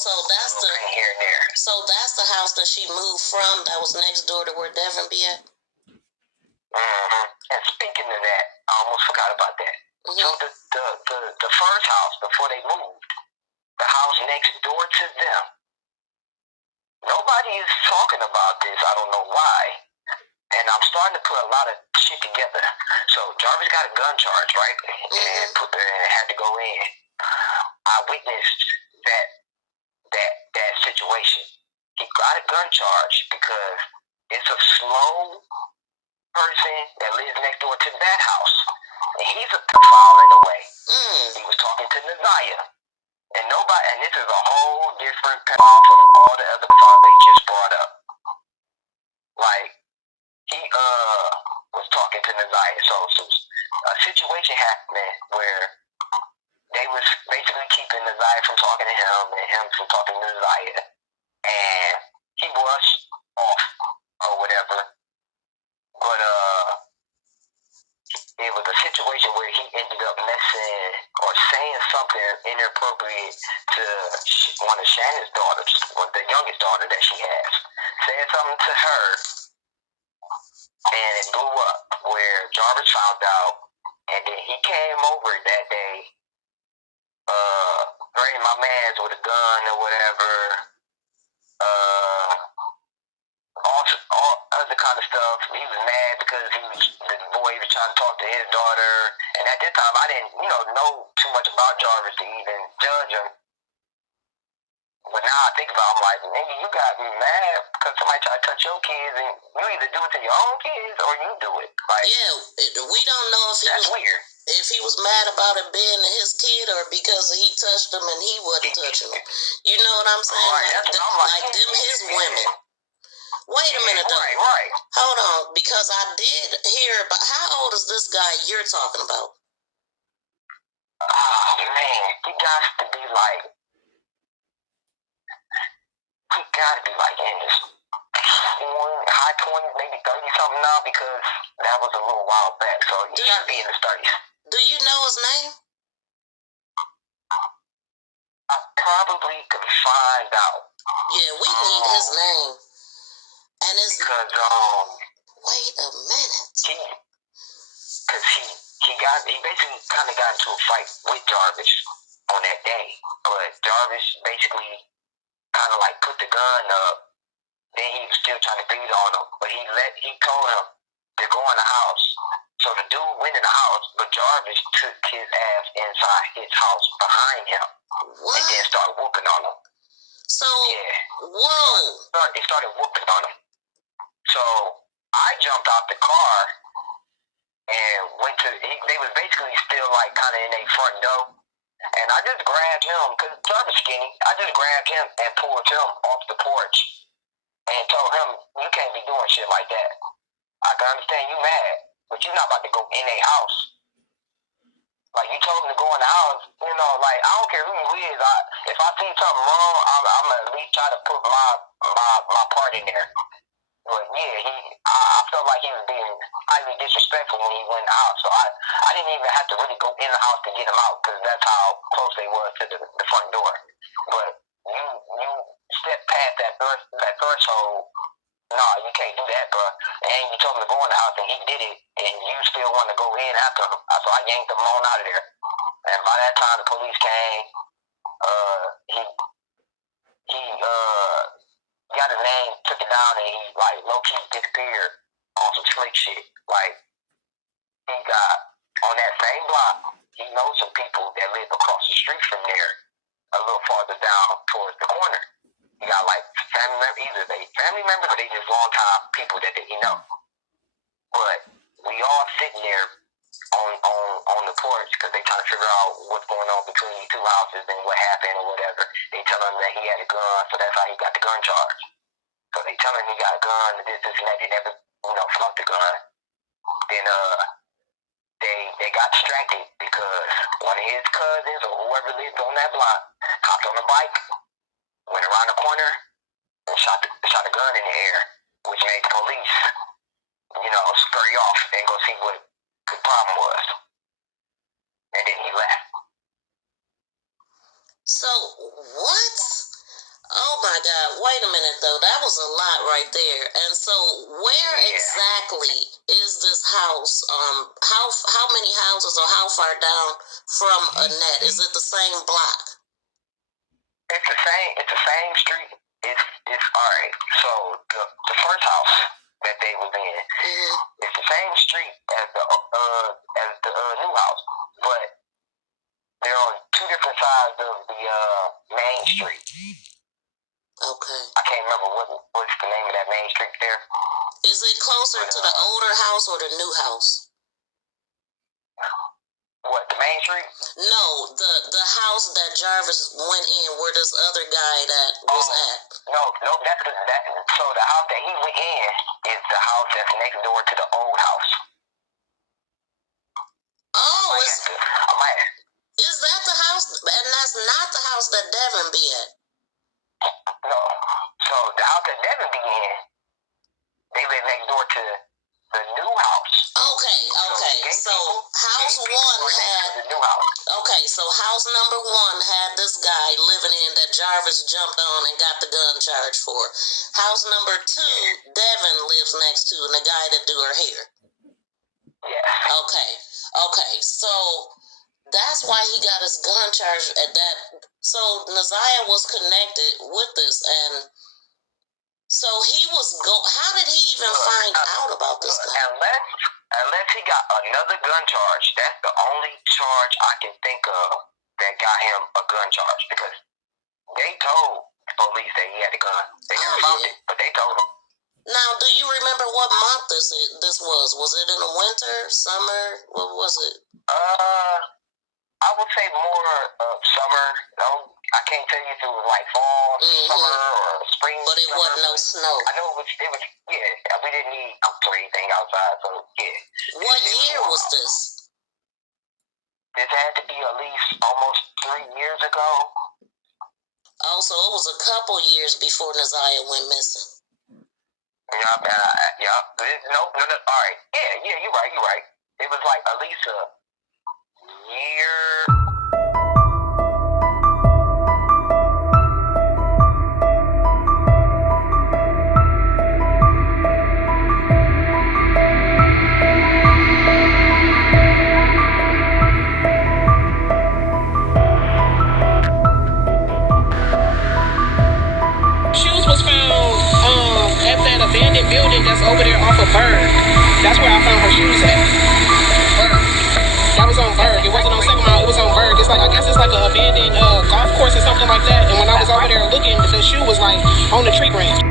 So that's the here and there. So that's the house that she moved from. That was next door to where Devin be at. And speaking of that, I almost forgot about that. So the first house before they moved, the house next door to them. Nobody is talking about this. I don't know why. And I'm starting to put a lot of shit together. So Jarvis got a gun charge, right? And had to go in. I witnessed that situation. He got a gun charge because it's a slow person that lives next door to that house. And he's a pedophile in a way. He was talking to ZIYAH. And this is a whole different pedophile from all the other pedophiles they just brought up. Like, he was talking to ZIYAH. So a situation happened where they was basically keeping ZIYAH from talking to him and him from talking to ZIYAH. And he was off or whatever. But it was a situation where he ended up messing or saying something inappropriate to one of Shannon's daughters, the youngest daughter that she has. Said something to her, and it blew up where Jarvis found out, and then he came over that day, bringing my mans with a gun or whatever, all other kind of stuff. He was mad because the boy was trying to talk to his daughter, and at this time I didn't, know too much about Jarvis to even judge him. But now I think about it, I'm like, nigga, you got me mad because somebody tried to touch your kids, and you either do it to your own kids or you do it. Like, yeah, we don't know if that's weird. If he was mad about it being his kid or because he touched him and he wasn't touching him. You know what I'm saying? Right, like them his women. Wait a minute, though. Right. Hold on, because I did hear about how old is this guy you're talking about? Oh man, he got to be like in his high 20s, maybe 30 something now, because that was a little while back. So he got to be in his 30s. Do you know his name? I probably could find out. Yeah, we need his name. And it's because wait a minute. Because he basically kind of got into a fight with Jarvis on that day, but Jarvis basically kind of like put the gun up. Then he was still trying to beat on him, but he told him to go in the house. So the dude went in the house, but Jarvis took his ass inside his house behind him. What? And then started whooping on him. So yeah, whoa! He started whooping on him. So I jumped out the car and went to. They was basically still like kind of in their front door. And I just grabbed him, because Jarvis skinny. I just grabbed him and pulled him off the porch and told him, you can't be doing shit like that. I can understand you mad, but you're not about to go in a house. Like, you told him to go in the house, like, I don't care who you is. If I see something wrong, I'm going to at least try to put my part in there. But yeah, I felt like he was being highly disrespectful when he went in the house. So I didn't even have to really go in the house to get him out, because that's how close they were to the front door. But you step past that threshold. No, you can't do that, bro. And you told him to go in the house, and he did it, and you still want to go in after him. So I yanked him on out of there. And by that time, the police came. He got his name, took it down, and he like low-key disappeared on some slick shit. Like, he got on that same block. He knows some people that live across the street from there, a little farther down towards the corner. He got like family members, either they family members or they just long time people that he know. But we all sitting there on the porch because they trying to figure out what's going on between these two houses and what happened or whatever. They tell him that he had a gun, so that's how he got the gun charge. So they tell him he got a gun, and this and that. They never, flunked the gun. Then they got distracted because one of his cousins or whoever lived on that block hopped on a bike, went around the corner, and shot a gun in the air, which made the police, scurry off and go see what the problem was. And then he left. So what? my God. Wait a minute, though. That was a lot right there. And so where exactly is this house? How many houses or how far down from Annette? Is it the same block? It's the same street. It's all right. So the first house that they was in, it's the same street as the new house, but they're on two different sides of the main street. Okay. I can't remember what's the name of that main street there. Is it closer to the older house or the new house? What, the main street? No, the house that Jarvis went in where this other guy that was at. No, so the house that he went in is the house that's next door to the old house. Oh, is that the house? And that's not the house that Devin be at? No. So the house that Devin be in, they live next door to the new house. Okay. So house one had. Okay, so house number one had this guy living in that Jarvis jumped on and got the gun charge for. House number two, Devin lives next to, and the guy that do her hair. Yeah. Okay. So that's why he got his gun charge at that. So ZIYAH was connected with this, and so he was how did he even find out about this guy? Unless he got another gun charge, that's the only charge I can think of that got him a gun charge, because they told police that he had a gun. They never found it, but they told him. Now, do you remember what month this was? Was it in the winter, summer? What was it? I would say more summer. I can't tell you if it was like fall, summer, or spring. But it wasn't no snow. I know it was. Yeah. We didn't need anything outside, so yeah. What year was this? This had to be at least almost 3 years ago. Oh, so it was a couple years before ZIYAH went missing. Yup. No. All right. Yeah. You're right. It was like at least a year. Shoes was found at that abandoned building that's over there off of Berg. That's where I found her shoes at. That was on Berg. It wasn't on Second Mile. It was on Berg. It's like, I guess it's like an abandoned golf course or something like that. And when I was over there looking, the shoe was like on the tree branch.